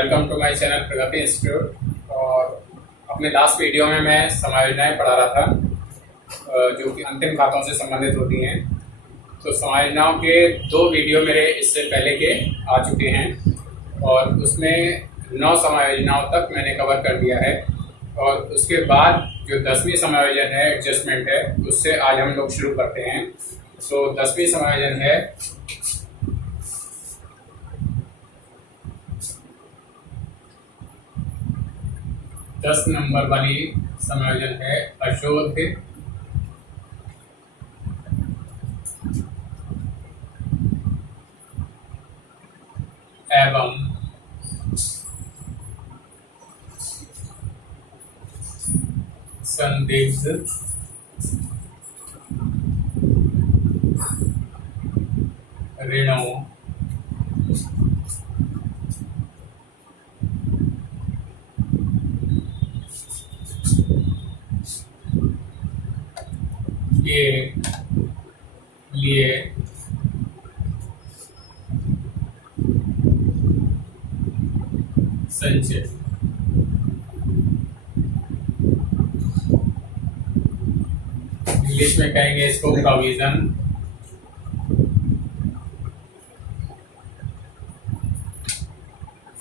Welcome to my channel Pragati institute. और अपने last video में मैं समायोजनाएं पढ़ा रहा था जो कि अंतिम खातों से संबंधित होती हैं। तो समायोजनाओं के 2 वीडियो मेरे इससे पहले के आ चुके हैं और उसमें 9 समायोजनाओं तक मैंने कवर कर दिया है। और उसके बाद जो 10वीं समायोजन है, एडजस्टमेंट है, उससे आज हम लोग शुरू करते हैं। सो 10वीं समायोजन है दस नंबर वाली समायोजन है अशोध एवं संदिग्ध ऋणों के लिए संचय। इंग्लिश में कहेंगे इसको provision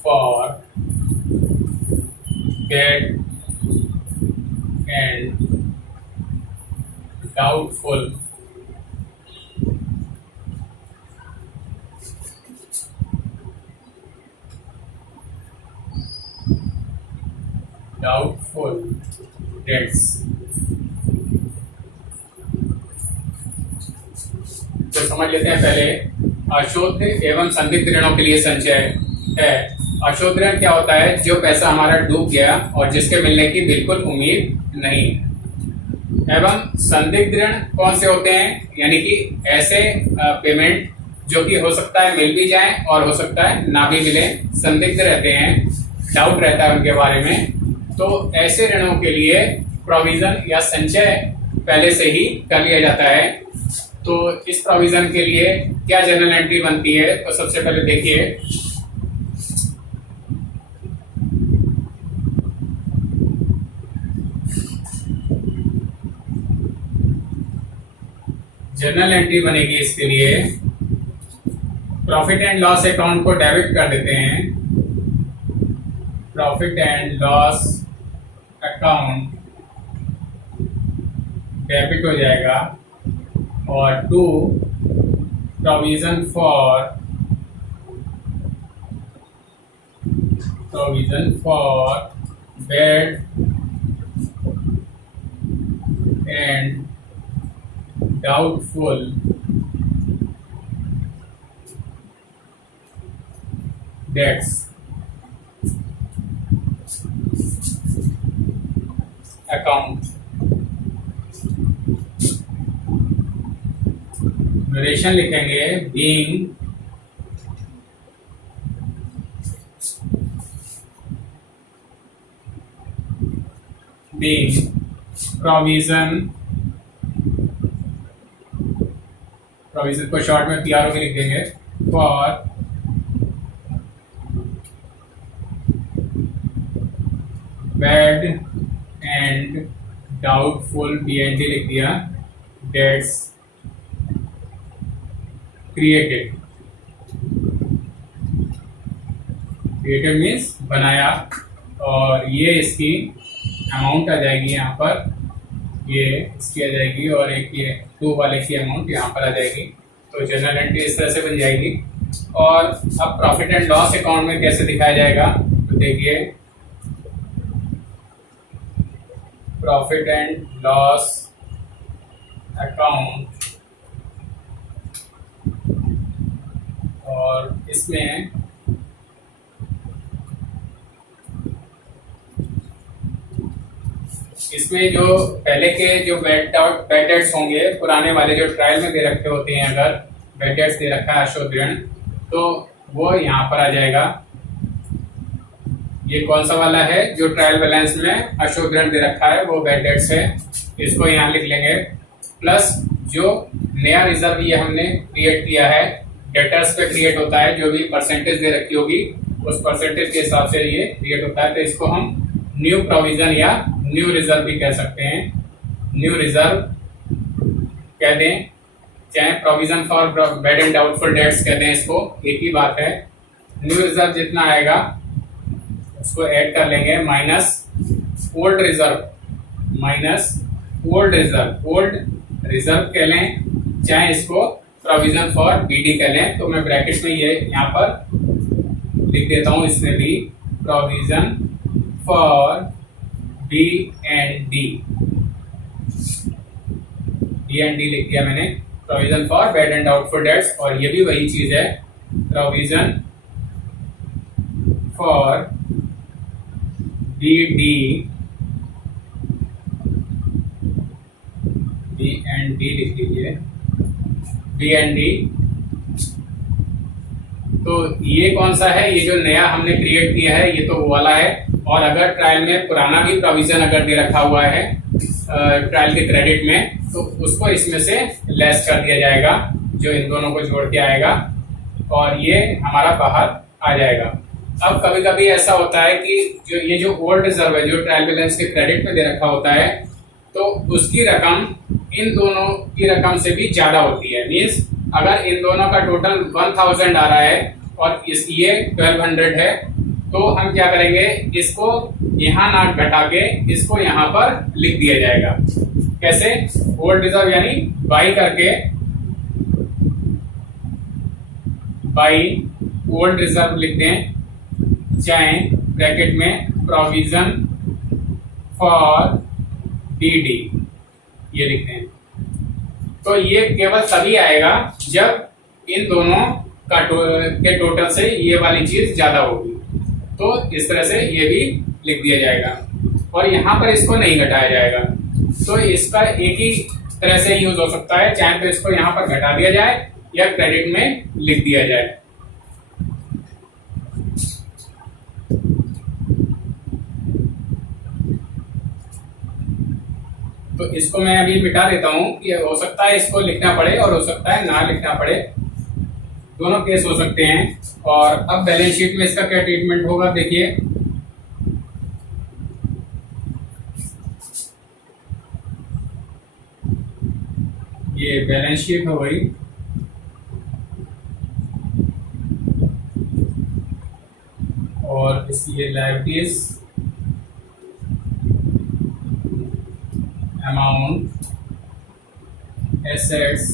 for bad and doubtful debts। तो समझ लेते हैं पहले अशोध एवं संदिग्ध ऋणों के लिए संचय है। अशोध ऋण क्या होता है? जो पैसा हमारा डूब गया और जिसके मिलने की बिल्कुल उम्मीद नहीं। एवं संदिग्ध ऋण कौन से होते हैं? यानी कि ऐसे पेमेंट जो कि हो सकता है मिल भी जाए और हो सकता है ना भी मिले, संदिग्ध रहते हैं, डाउट रहता है उनके बारे में। तो ऐसे ऋणों के लिए प्रोविजन या संचय पहले से ही कर लिया जाता है। तो इस प्रोविजन के लिए क्या जनरल एंट्री बनती है? तो सबसे पहले देखिए, जनरल एंट्री बनेगी इसके लिए, प्रॉफिट एंड लॉस अकाउंट को डेबिट कर देते हैं। Profit and loss account debit हो जाएगा और to provision for bad and doubtful debts account। Narration लिखेंगे being provision को शॉर्ट में PRO भी लिख देंगे, for bad and doubtful BND लिख दिया, डेट्स क्रिएटेड मीन्स बनाया। और ये इसकी अमाउंट आ जाएगी यहाँ पर, ये इसकी आ जाएगी और एक ये 2 वाले की अमाउंट यहाँ पर आ जाएगी। तो जनरल एंट्री इस तरह से बन जाएगी। और अब प्रॉफिट एंड लॉस अकाउंट में कैसे दिखाया जाएगा? तो देखिए, प्रॉफिट एंड लॉस अकाउंट, और इसमें जो पहले के जो बैड डेट्स होंगे, पुराने वाले जो ट्रायल में दे रखे होते हैं, अगर बैड डेट्स दे रखा है अशोध ऋण, तो वो यहाँ पर आ जाएगा। ये कौन सा वाला है? जो ट्रायल बैलेंस में अशोध ऋण दे रखा है वो बैड डेट्स है, इसको यहाँ लिख लेंगे। प्लस जो नया रिजर्व ये हमने क्रिएट किया है, डेटर्स पे क्रिएट होता है, जो भी परसेंटेज दे रखी होगी उस परसेंटेज के हिसाब से ये क्रिएट होता है। तो इसको हम न्यू प्रोविजन या न्यू रिजर्व भी कह सकते हैं, न्यू रिजर्व कह दें, चाहे provision for bad and doubtful dates कह दें, इसको एक ही बात है। न्यू रिजर्व जितना आएगा उसको ऐड कर लेंगे, minus old reserve, minus old reserve, old reserve कह लें, चाहे इसको प्रोविजन फॉर बीडी कह लें। तो मैं ब्रैकेट में ये यहाँ पर लिख देता हूं, इसमें भी provision for B and D, B and D लिख दिया मैंने, provision for bad and doubtful debts. और ये भी वही चीज है, provision for B D, B and D लिख लीजिए, बी एंड डी। तो ये कौन सा है, ये जो नया हमने क्रिएट किया है ये तो वो वाला है। और अगर ट्रायल में पुराना भी प्रोविजन अगर दे रखा हुआ है ट्रायल के क्रेडिट में, तो उसको इसमें से लेस कर दिया जाएगा, जो इन दोनों को जोड़ के आएगा, और ये हमारा बाहर आ जाएगा। अब कभी कभी ऐसा होता है कि जो ओल्ड रिजर्व है, जो ट्रायल बैलेंस के क्रेडिट में दे रखा होता है, तो उसकी रकम इन दोनों की रकम से भी ज्यादा होती है। मीन्स अगर इन दोनों का टोटल 1000 आ रहा है और ये 1200 है, तो हम क्या करेंगे, इसको यहाँ ना घटा के इसको यहाँ पर लिख दिया जाएगा। कैसे, ओल्ड रिजर्व यानी बाई करके, बाई ओल्ड रिजर्व लिख दें, चाहे ब्रैकेट में प्रोविजन फॉर बीडी ये लिख दें। तो ये केवल तभी आएगा जब इन दोनों का के टोटल से ये वाली चीज ज्यादा होगी। तो इस तरह से ये भी लिख दिया जाएगा और यहाँ पर इसको नहीं घटाया जाएगा। तो इसका एक ही तरह से यूज हो सकता है, चाहे तो इसको यहाँ पर घटा दिया जाए या क्रेडिट में लिख दिया जाए। तो इसको मैं अभी मिटा देता हूं कि हो सकता है इसको लिखना पड़े और हो सकता है ना लिखना पड़े, दोनों केस हो सकते हैं। और अब बैलेंस शीट में इसका क्या ट्रीटमेंट होगा देखिए। ये बैलेंस शीट हो गई, और इसलिए liabilities, amount, assets,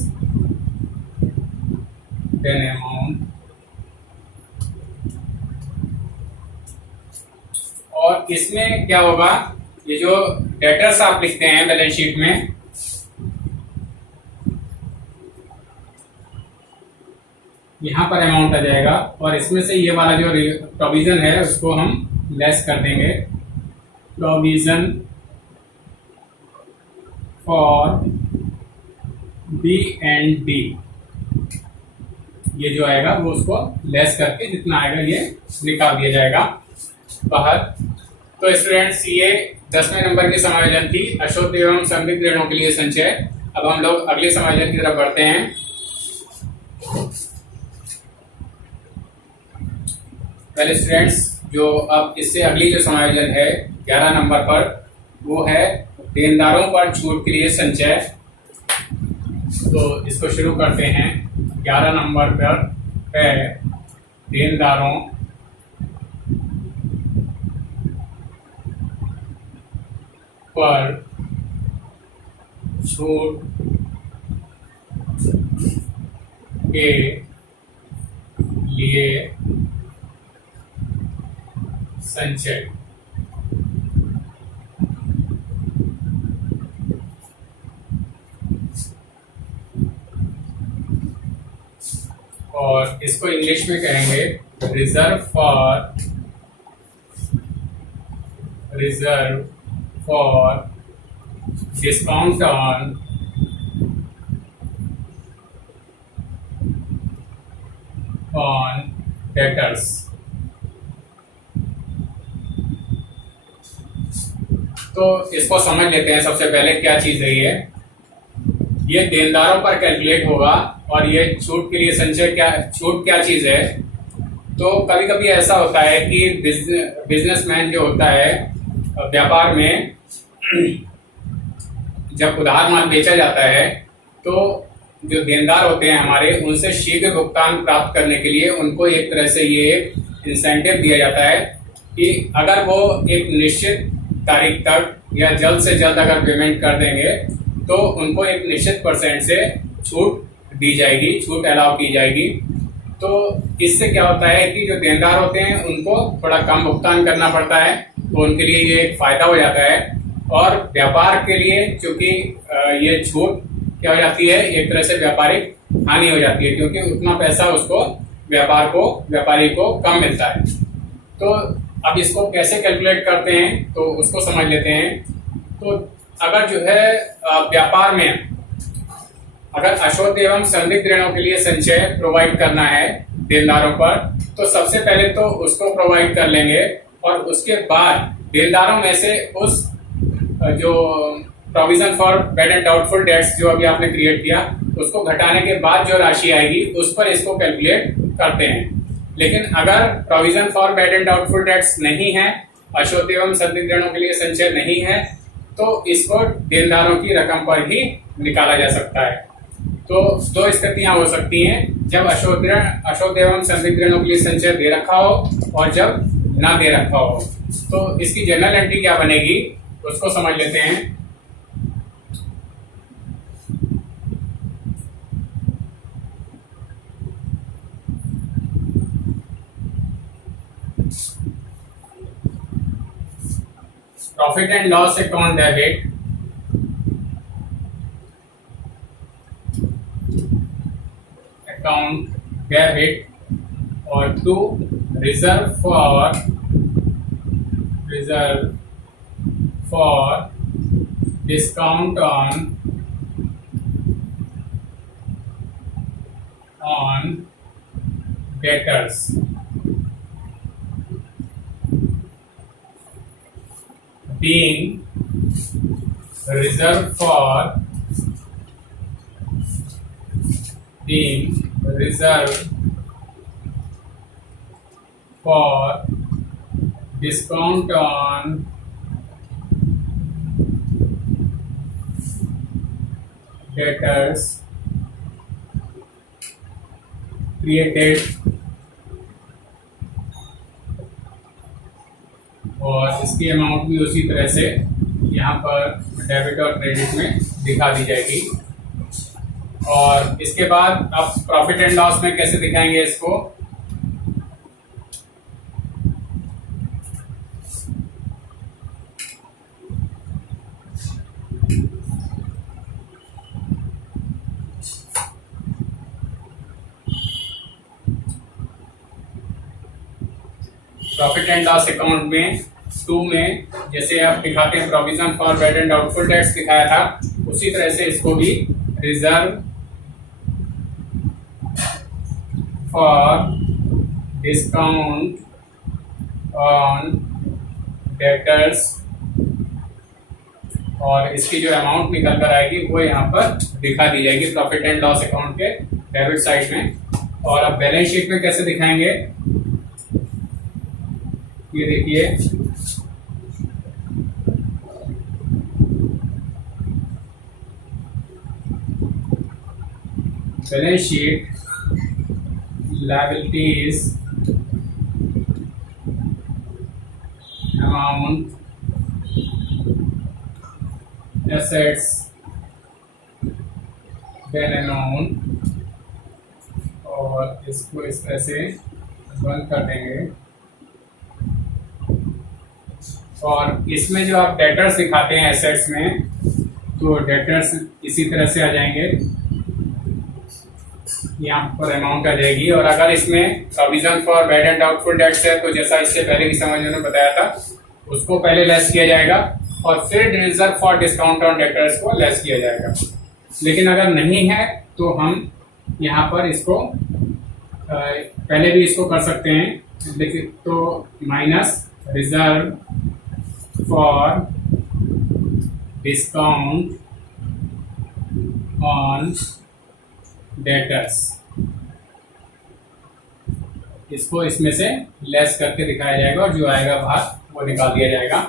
then amount, और इसमें क्या होगा, ये जो डेटर्स आप लिखते हैं बैलेंस शीट में, यहां पर अमाउंट आ जाएगा और इसमें से ये वाला जो प्रोविजन है उसको हम लेस कर देंगे। Provision for B and D, ये जो आएगा वो उसको लेस करके जितना आएगा ये निकाल दिया जाएगा बाहर। तो स्टूडेंट्स, ये 10वें नंबर की समायोजन थी, अशुद्ध एवं संदिग्ध ऋणों के लिए संचय। अब हम लोग अगले समायोजन की तरफ बढ़ते हैं। पहले स्टूडेंट्स, जो अब इससे अगली जो समायोजन है 11 नंबर पर, वो है देनदारों पर छूट के लिए संचय। तो इसको शुरू करते हैं। 11 नंबर पर है देनदारों पर छूट के लिए संचय। और इसको इंग्लिश में कहेंगे reserve for discount on debtors. तो इसको समझ लेते हैं सबसे पहले क्या चीज है ये देनदारों पर कैलकुलेट होगा। और ये छूट के लिए संचय क्या, छूट क्या चीज है, तो कभी कभी ऐसा होता है कि बिजनेसमैन जो होता है व्यापार में जब उधार माल बेचा जाता है तो जो देनदार होते हैं हमारे उनसे शीघ्र भुगतान प्राप्त करने के लिए उनको एक तरह से ये इंसेंटिव दिया जाता है कि अगर वो एक निश्चित तारीख तक या जल्द से जल्द अगर पेमेंट कर देंगे तो उनको एक निश्चित परसेंट से छूट दी जाएगी, छूट अलाउ की जाएगी। तो इससे क्या होता है कि जो देनदार होते हैं उनको थोड़ा कम भुगतान करना पड़ता है, तो उनके लिए ये एक फायदा हो जाता है। और व्यापार के लिए चूंकि ये छूट क्या हो जाती है, एक तरह से व्यापारिक हानि हो जाती है, क्योंकि उतना पैसा उसको व्यापारी को कम मिलता है। तो अब इसको कैसे कैलकुलेट करते हैं तो उसको समझ लेते हैं। तो अगर जो है व्यापार में अगर अशुद्ध एवं संदिग्ध ऋणों के लिए संचय प्रोवाइड करना है देनदारों पर, तो सबसे पहले तो उसको प्रोवाइड कर लेंगे और उसके बाद देनदारों में से उस जो provision for bad and doubtful dates जो अभी आपने क्रिएट किया उसको घटाने के बाद जो राशि आएगी उस पर इसको कैलकुलेट करते हैं। लेकिन अगर provision for bad and doubtful dates नहीं है, अशुद्ध एवं संदिग्ध ऋणों के लिए संचय नहीं है, तो इसको देनदारों की रकम पर ही निकाला जा सकता है। तो दो स्थितियां हो सकती हैं, जब अशुद्ध एवं संदिग्ध ऋणों के लिए संचय दे रखा हो और जब ना दे रखा हो। तो इसकी जनरल एंट्री क्या बनेगी उसको समझ लेते हैं। Profit and loss account debit और to reserve for discount on debtors being reserved for discount on debtors created और इसकी अमाउंट भी उसी तरह से यहाँ पर डेबिट और क्रेडिट में दिखा दी जाएगी। और इसके बाद अब प्रॉफिट एंड लॉस में कैसे दिखाएंगे इसको, प्रॉफिट एंड लॉस अकाउंट में 2 में जैसे आप दिखाते हैं provision for bad and doubtful dates दिखाया था, उसी तरह से इसको भी reserve for discount on debtors और इसकी जो अमाउंट निकल कर आएगी वो यहाँ पर दिखा दी जाएगी प्रॉफिट एंड लॉस अकाउंट के डेबिट साइड में। और अब बैलेंस शीट में कैसे दिखाएंगे, ये देखिए balance sheet liabilities amount assets then amount और इसको इस तरह से बंद कर देंगे। और इसमें जो आप डेटर्स दिखाते हैं एसेट्स में, तो डेटर्स इसी तरह से आ जाएंगे, यहाँ पर अमाउंट आ जाएगी। और अगर इसमें provision for bad and doubtful dates है तो जैसा इससे पहले की समझ में बताया था उसको पहले लेस किया जाएगा और फिर reserve for discount on debtors को लेस किया जाएगा। लेकिन अगर नहीं है तो हम यहाँ पर इसको पहले भी इसको कर सकते हैं, लेकिन तो minus reserve for discount on debtors इसको इसमें से लेस करके दिखाया जाएगा और जो आएगा बाहर वो निकाल दिया जाएगा।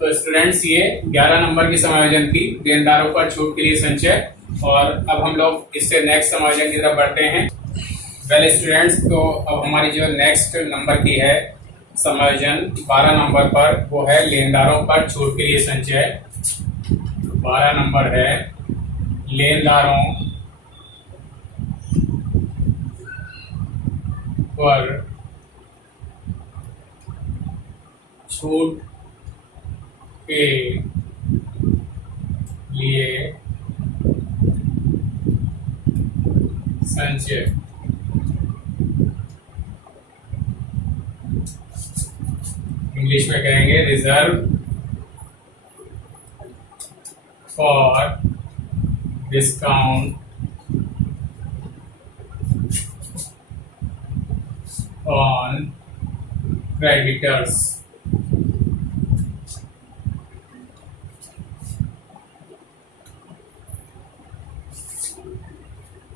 तो स्टूडेंट्स, ये 11 नंबर की समायोजन थी, देनदारों पर छूट के लिए संचय। और अब हम लोग इससे नेक्स्ट समायोजन की तरफ बढ़ते हैं। वेल स्टूडेंट्स, तो अब हमारी जो नेक्स्ट नंबर की है समायोजन 12 नंबर पर, वो है लेनदारों पर छूट के लिए संचय। 12 नंबर है लेनदारों पर छूट के लिए संचय। इंग्लिश में कहेंगे reserve for discount on creditors.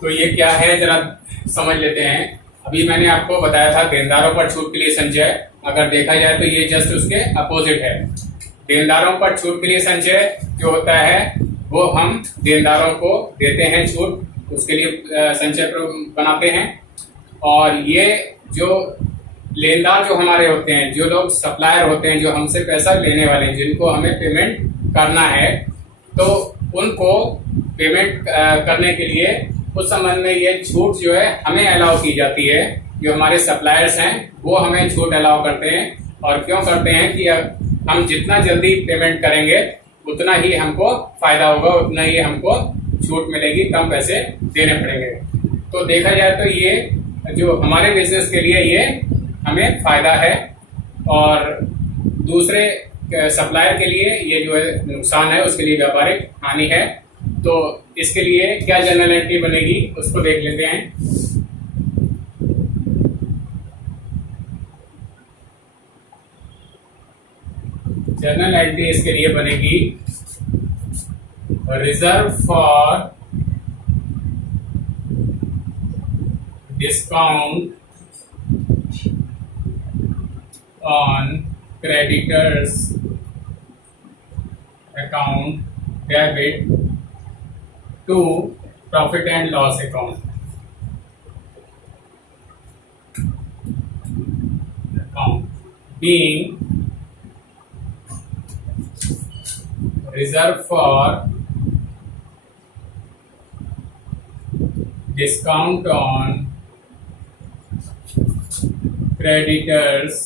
तो ये क्या है जरा समझ लेते हैं। अभी मैंने आपको बताया था देनदारों पर छूट के लिए संचय, अगर देखा जाए तो ये जस्ट उसके अपोजिट है। देनदारों पर छूट के लिए संचय जो होता है वो हम देनदारों को देते हैं छूट, उसके लिए संचय बनाते हैं। और ये जो लेनदार जो हमारे होते हैं, जो लोग सप्लायर होते हैं, जो हमसे पैसा लेने वाले हैं, जिनको हमें पेमेंट करना है, तो उनको पेमेंट करने के लिए उस संबंध में ये छूट जो है हमें अलाउ की जाती है। जो हमारे सप्लायर्स हैं वो हमें छूट अलाउ करते हैं। और क्यों करते हैं कि हम जितना जल्दी पेमेंट करेंगे उतना ही हमको फायदा होगा, उतना ही हमको छूट मिलेगी, कम पैसे देने पड़ेंगे। तो देखा जाए तो ये जो हमारे बिजनेस के लिए ये हमें फायदा है, और दूसरे सप्लायर के लिए ये जो है नुकसान है, उसके लिए व्यापारिक हानि है। तो इसके लिए क्या जनरल एंट्री बनेगी उसको देख लेते हैं। जनरल एंट्री इसके लिए बनेगी reserve for discount on creditors account debit to profit and loss account. being reserved for discount on creditors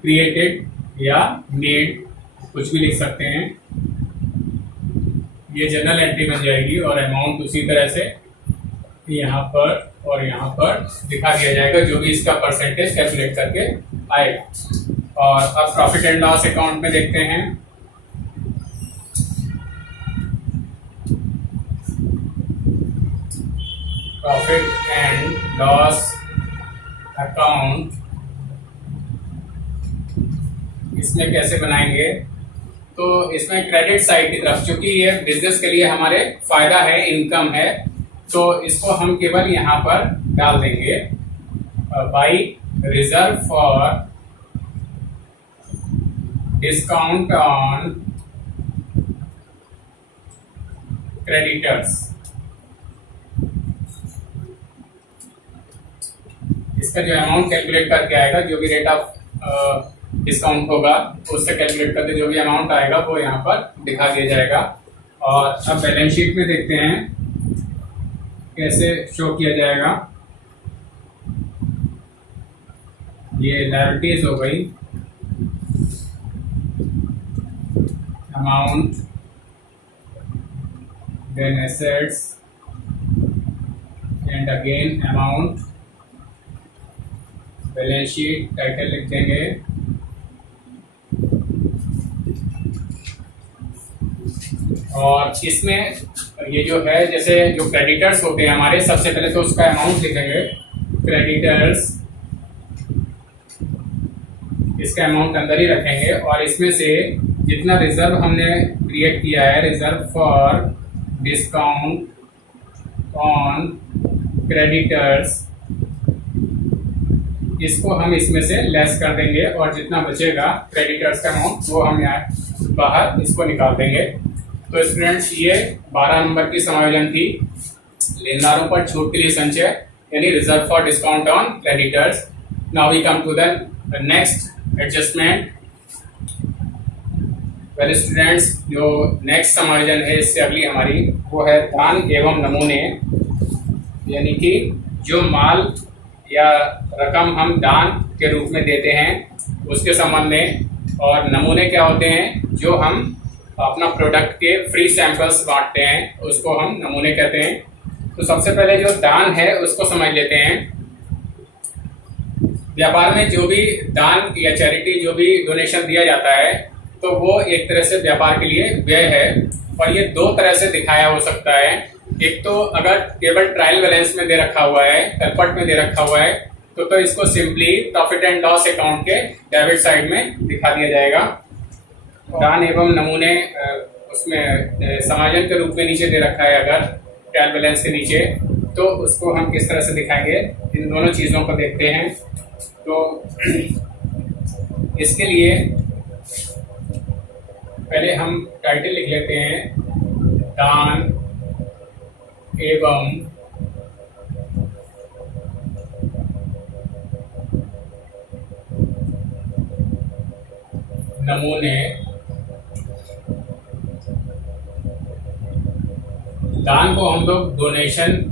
created या made, कुछ भी लिख सकते हैं। ये जनरल एंट्री बन जाएगी और अमाउंट उसी तरह से यहाँ पर और यहाँ पर दिखा दिया जाएगा, जो भी इसका परसेंटेज कैलकुलेट करके आएगा। और अब प्रॉफिट एंड लॉस अकाउंट में देखते हैं। प्रॉफिट एंड लॉस अकाउंट इसमें कैसे बनाएंगे, तो इसमें क्रेडिट साइड की तरफ, क्योंकि ये बिजनेस के लिए हमारे फायदा है, इनकम है, तो इसको हम केवल यहाँ पर डाल देंगे by reserve for discount on creditors. इसका जो अमाउंट कैलकुलेट करके आएगा, जो भी रेट ऑफ डिस्काउंट होगा उससे कैलकुलेट करके जो भी अमाउंट आएगा वो यहाँ पर दिखा दिया जाएगा। और अब बैलेंस शीट में देखते हैं कैसे शो किया जाएगा। ये लायबिलिटीज हो गई, amount, then assets and again amount, balance sheet, title लिख देंगे, और इसमें ये जो है जैसे जो क्रेडिटर्स होते हैं हमारे, सबसे पहले तो उसका अमाउंट लिखेंगे क्रेडिटर्स, इसका अमाउंट अंदर ही रखेंगे, और इसमें से जितना रिजर्व हमने क्रिएट किया है, reserve for discount on creditors, इसको हम इसमें से लेस कर देंगे और जितना बचेगा क्रेडिटर्स का अमाउंट वो हम यहाँ बाहर इसको निकाल देंगे। तो स्टूडेंट्स ये 12 नंबर की समायोजन थी, लेनदारों पर छूट के लिए संचय यानी reserve for discount on creditors. Now we come to the next adjustment. Well students, जो नेक्स्ट समायोजन है इससे अगली हमारी वो है दान एवं नमूने, यानी कि जो माल या रकम हम दान के रूप में देते हैं उसके संबंध में, और नमूने क्या होते हैं जो हम अपना प्रोडक्ट के फ्री सैंपल्स बांटते हैं उसको हम नमूने कहते हैं। तो सबसे पहले जो दान है उसको समझ लेते हैं। व्यापार में जो भी दान या चैरिटी जो भी डोनेशन दिया जाता है तो वो एक तरह से व्यापार के लिए व्यय है, और ये दो तरह से दिखाया हो सकता है। एक तो अगर केवल ट्रायल बैलेंस में दे रखा हुआ है, तलपट में दे रखा हुआ है, तो इसको simply profit and loss account के डेबिट साइड में दिखा दिया जाएगा। दान एवं नमूने उसमें समायोजन के रूप में नीचे दे रखा है अगर ट्रायल बैलेंस के नीचे, तो उसको हम किस तरह से दिखाएंगे, इन दोनों चीज़ों को देखते हैं। तो इसके लिए पहले हम टाइटल लिख लेते हैं, दान एवं नमूने। दान को हम लोग डोनेशन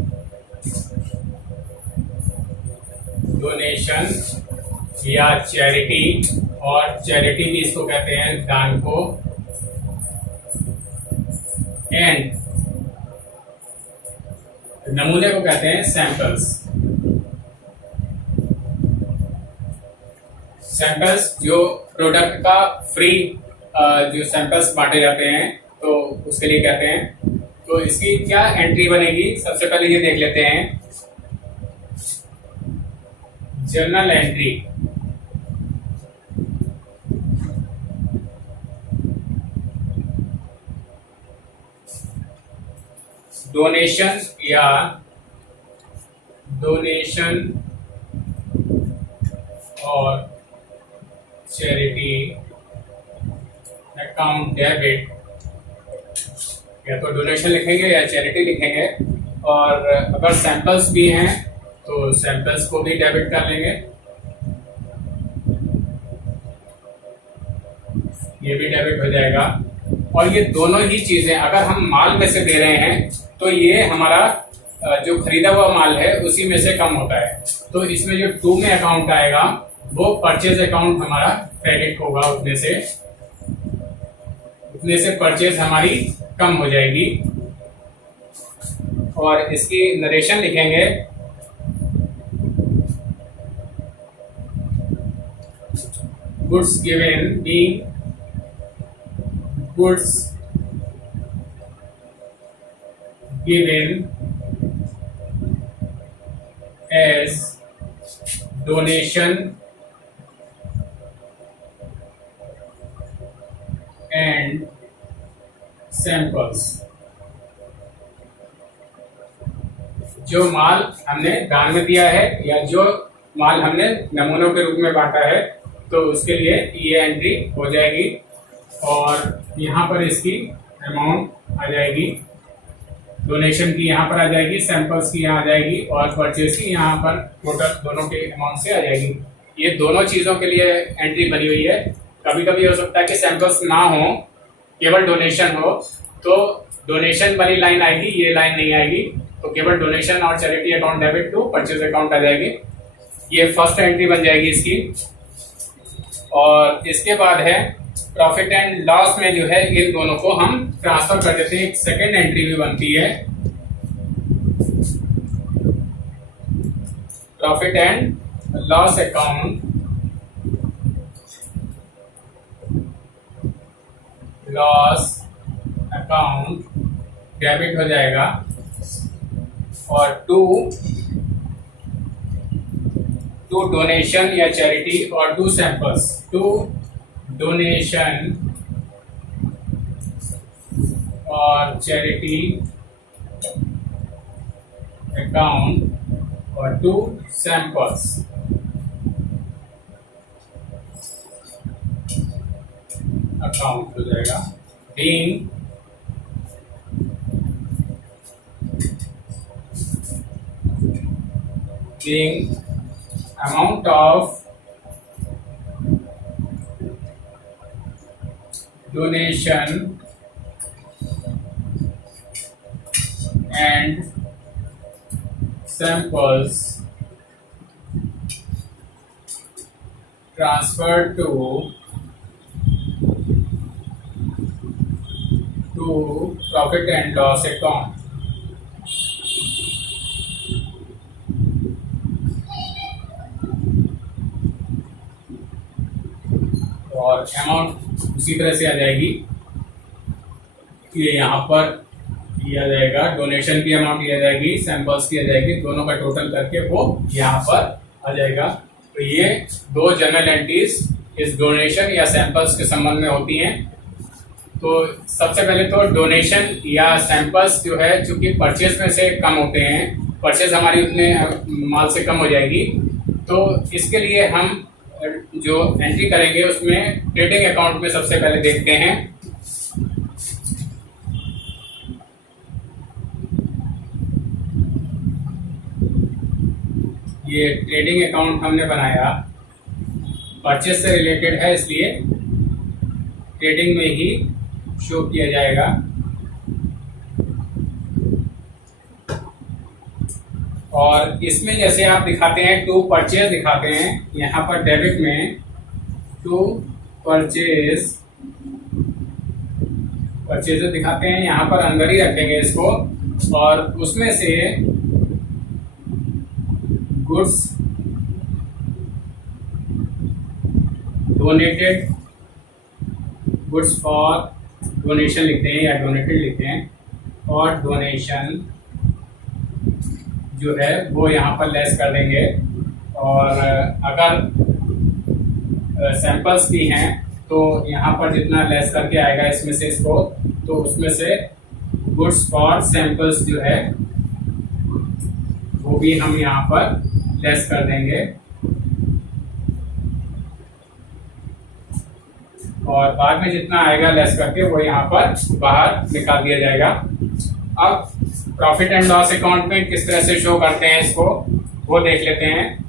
या चैरिटी, और चैरिटी भी इसको कहते हैं दान को, एंड नमूने को कहते हैं सैंपल्स। सैंपल्स जो प्रोडक्ट का फ्री जो सैंपल्स बांटे जाते हैं तो उसके लिए कहते हैं। तो इसकी क्या एंट्री बनेगी, सबसे पहले ये देख लेते हैं, जर्नल एंट्री। डोनेशन और चैरिटी अकाउंट डेबिट, या तो डोनेशन लिखेंगे या चैरिटी लिखेंगे, और अगर सैंपल्स भी हैं तो सैंपल्स को भी डेबिट कर लेंगे, ये भी डेबिट हो जाएगा। और ये दोनों ही चीजें अगर हम माल में से दे रहे हैं तो ये हमारा जो खरीदा हुआ माल है उसी में से कम होता है, तो इसमें जो टू में अकाउंट आएगा वो परचेज अकाउंट हमारा क्रेडिट होगा, उतने से परचेज हमारी कम हो जाएगी। और इसकी नरेशन लिखेंगे, goods given being goods given as donation and samples। जो माल हमने दान में दिया है या जो माल हमने नमूनों के रूप में बांटा है तो उसके लिए ये एंट्री हो जाएगी, और यहाँ पर इसकी अमाउंट आ जाएगी, डोनेशन की यहाँ पर आ जाएगी, सैंपल्स की यहाँ आ जाएगी, और परचेज की यहाँ पर टोटल दोनों के अमाउंट से आ जाएगी। ये दोनों चीज़ों के लिए एंट्री बनी हुई है। कभी कभी हो सकता है कि सैंपल्स ना हो, केवल डोनेशन हो, तो डोनेशन वाली लाइन आएगी, ये लाइन नहीं आएगी, तो केवल डोनेशन और charity account debit to purchase account आ जाएगी। ये फर्स्ट एंट्री बन जाएगी इसकी। और इसके बाद है प्रॉफिट एंड लॉस में जो है इन दोनों को हम ट्रांसफर कर देते हैं, एक सेकेंड एंट्री भी बनती है, profit and loss account, debit हो जाएगा, और टू डोनेशन या चैरिटी और टू सैंपल्स, टू डोनेशन और चैरिटी अकाउंट और 2 सैंपल्स। अकाउंट हो जाएगा being amount of donation and samples transferred to profit and loss account। और अमाउंट उसी तरह से आ जाएगी कि यहाँ पर लिया जाएगा, डोनेशन की अमाउंट लिया जाएगी, सैंपल्स की आ जाएगी, दोनों का टोटल करके वो यहाँ पर आ जाएगा। तो ये 2 जनरल एंट्रीज इस डोनेशन या सैंपल्स के संबंध में होती हैं। तो सबसे पहले तो डोनेशन या सैंपल्स जो है, चूंकि परचेज में से कम होते हैं, परचेज हमारी उतने माल से कम हो जाएगी, तो इसके लिए हम जो एंट्री करेंगे उसमें ट्रेडिंग अकाउंट में सबसे पहले देखते हैं। ये ट्रेडिंग अकाउंट हमने बनाया, परचेज से रिलेटेड है, इसलिए ट्रेडिंग में ही शो किया जाएगा। और इसमें जैसे आप दिखाते हैं 2 परचेज दिखाते हैं, यहाँ पर डेबिट में 2 परचेज दिखाते हैं, यहाँ पर अंदर ही रखेंगे इसको। और उसमें से goods donated, goods for donation लिखते हैं या डोनेटेड लिखते हैं, और डोनेशन जो है वो यहाँ पर लेस कर देंगे। और अगर सैंपल्स की हैं तो यहाँ पर जितना लेस करके आएगा इसमें से इसको, तो उसमें से गुड्स फॉर सैंपल्स जो है वो भी हम यहाँ पर लेस कर देंगे। और बाद में जितना आएगा लेस करके वो यहाँ पर बाहर निकाल दिया जाएगा। अब प्रॉफिट एंड लॉस अकाउंट में किस तरह से शो करते हैं इसको, वो देख लेते हैं।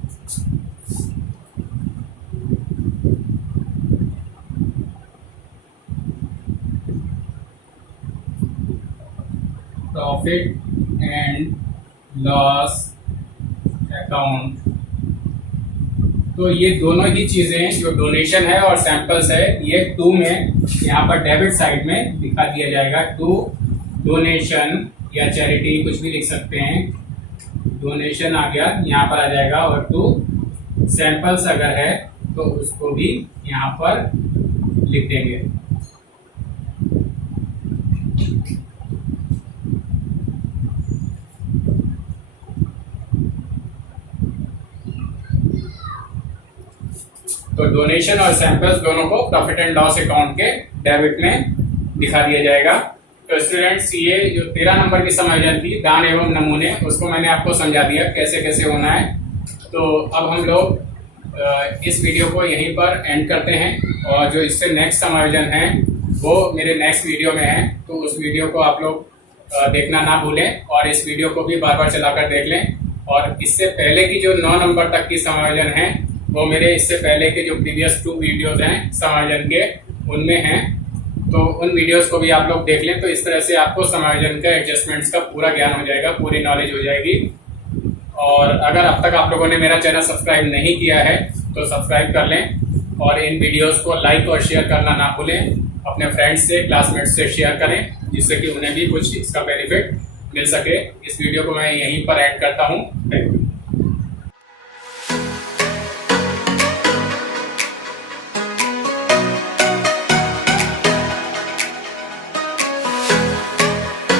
प्रॉफिट एंड लॉस अकाउंट, तो ये दोनों ही चीजें, जो डोनेशन है और सैंपल्स है, ये 2 में यहाँ पर डेबिट साइड में दिखा दिया जाएगा। 2 डोनेशन या चैरिटी कुछ भी लिख सकते हैं, डोनेशन आ गया यहाँ पर आ जाएगा। और 2 सैंपल्स अगर है तो उसको भी यहाँ पर लिख देंगे। तो डोनेशन और सैंपल्स दोनों को प्रॉफिट एंड लॉस अकाउंट के डेबिट में दिखा दिया जाएगा। तो स्टूडेंट्स, ये जो 13 नंबर की समायोजन थी, दान एवं नमूने, उसको मैंने आपको समझा दिया कैसे कैसे होना है। तो अब हम लोग इस वीडियो को यहीं पर एंड करते हैं, और जो इससे नेक्स्ट समायोजन है वो मेरे नेक्स्ट वीडियो में है। तो उस वीडियो को आप लोग देखना ना भूलें, और इस वीडियो को भी बार बार चलाकर देख लें। और इससे पहले की जो 9 नंबर तक की समायोजन है वो मेरे इससे पहले के जो प्रीवियस 2 वीडियोज हैं समायोजन के, उनमें हैं। तो उन वीडियोस को भी आप लोग देख लें। तो इस तरह से आपको समायोजन का, एडजस्टमेंट्स का पूरा ज्ञान हो जाएगा, पूरी नॉलेज हो जाएगी। और अगर अब तक आप लोगों ने मेरा चैनल सब्सक्राइब नहीं किया है तो सब्सक्राइब कर लें, और इन वीडियोस को लाइक और शेयर करना ना भूलें। अपने फ्रेंड्स से, क्लासमेट्स से शेयर करें, जिससे कि उन्हें भी कुछ इसका बेनिफिट मिल सके। इस वीडियो को मैं यहीं पर ऐड करता हूँ। Thank you.